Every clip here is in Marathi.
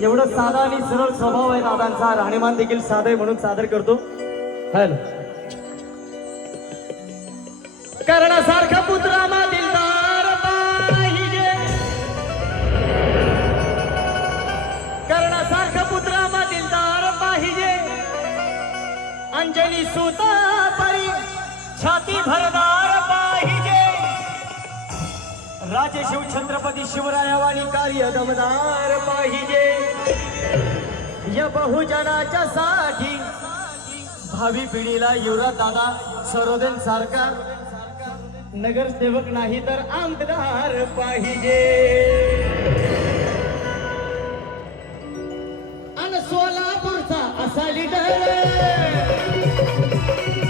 एवढं साधा आणि सरळ स्वभाव आहे दादांचा, राहणीमान देखील साधा आहे म्हणून सादर करतो। हॅलो कर्णासारखा पुत्रा मा दिलदार पाहिजे, कर्णासारखा पुत्रा मा दिलदार पाहिजे, अंजनी सुता परी छाती भरदार पाहिजे, राजे शिव छत्रपती शिवरायावाणी कार्य दमदार पाहिजे, या बहुजनाच्या साठी भावी पिढीला युवराज दादा सरोदन सारखा नगरसेवक नाही तर आमदार पाहिजे। आणि सोलापूरचा असा लीडर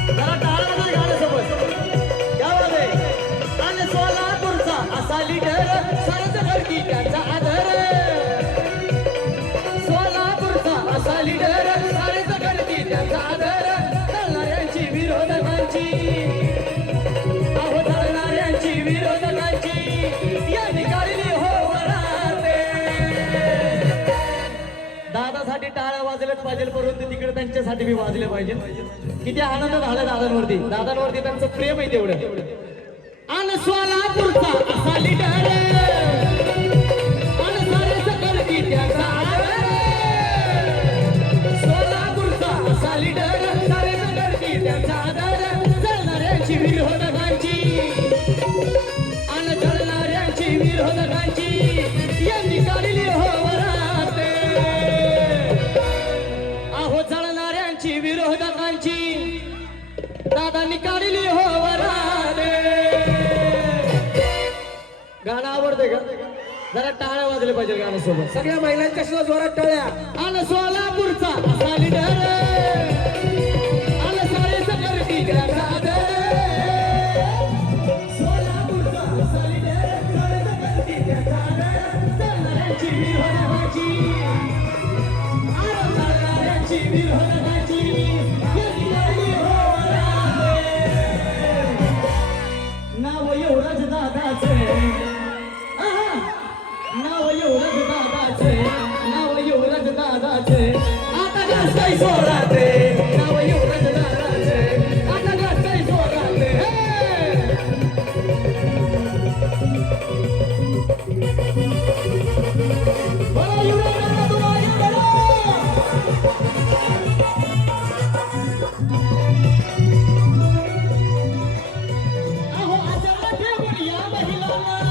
जरा टाळा वाजवा गाण्यासोबत गावात आहे। आणि सोलापूरचा असा लीडर सरच करती त्याचा आदर, सोलापूरचा असा लीडर सरच करती त्याचा आदर, चालणाऱ्यांची विरोधकांची दादासाठी टाळ्या वाजल्याच पाहिजे, परंतु तिकडे त्यांच्यासाठी मी वाजले पाहिजे। किती आनंद झाला दादांवरती, दादांवरती त्यांचं प्रेम आहे तेवढं। आणि सोलापूरचा असा लीडर आणि सारेच करती त्याचा आदर, सोलापूरचा असा लीडर सारेच करती त्याचा आदर, चालणाऱ्यांची विरोधकांची आणि जळणाऱ्यांची विरोधकांची यांनी काढली हो वराते, अहो जळणाऱ्यांची विरोधकांची दादांनी काढली हो वराते। गाणं आवडतंय का? जरा टाळ्या वाजले पाहिजे गाण्यासोबत, सगळ्या महिलांच्या सुद्धा जोरात टाळ्या। आणि सोलापूरचा असा लीडर आणि सारेच करती त्याचा आदर, सोलापूरचा असा लीडर सारेच करती त्याचा आदर, चालणाऱ्यांची विरोधकांची आणि चालणाऱ्यांची विरोधकांची यांनी काढली हो वराते। नाव युवराज दादाचे, नाव युवराज दादाचे, नाव युवराज दादाचे, आता गाजतंय जोराते, नाव युवराज दादाचे, आता गाजतंय जोराते। बोला युवराज दादा तुम्हाला बोला, अहो आचरण ठेवून या महिलांना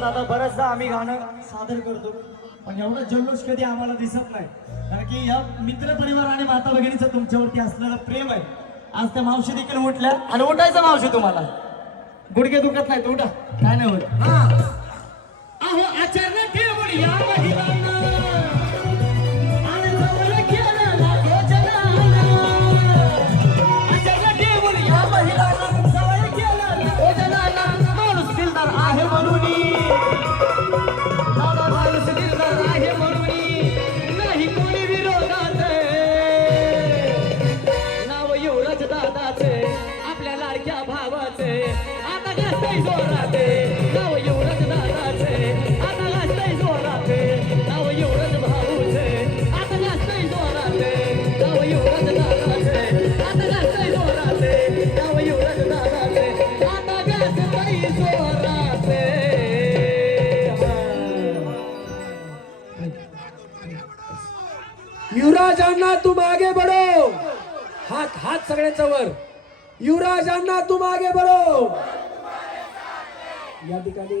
दादा बऱ्याचदा आम्ही गाणं सादर करतो, पण एवढा जल्लोष कधी आम्हाला दिसत नाही, कारण की या मित्र परिवार आणि माता भगिनीचं तुमच्यावरती असलेलं प्रेम आहे। आज त्या मावशी देखील उठल्या आणि उठायचं मावशी, तुम्हाला गुडघे दुखत नाही, उठा, काय नाही होत। अहो आचरण ठेवून या महिलांना आणि जवळ केलं लाखो जणांना, आचरण ठेवून या महिलांना जवळ केलं लाखो जणांना, माणूस दिलदार आहे म्हणून, दादा माणूस दिलदार आहे म्हणून नाही कोणी विरोधात, नाव युवराज दादाचे आपल्या लाडक्या भावाचे, आता गाजतंय जोराते, नाव युवराज दादाचे, आता गाजतंय जोराते, नाव युवराज भाऊचे, आता गाजतंय जोराते, नाव युवराज दादाचे, आता गाजतंय जोराते, नाव युवराज दादाचे, आता गाजतंय जोराते। युवराज अण्णा तुम आगे बढ़ो, हाथ हाथ सगळ्यांच्या वर, युवराज अण्णा तुम आगे बढ़ो। या ठिकाणी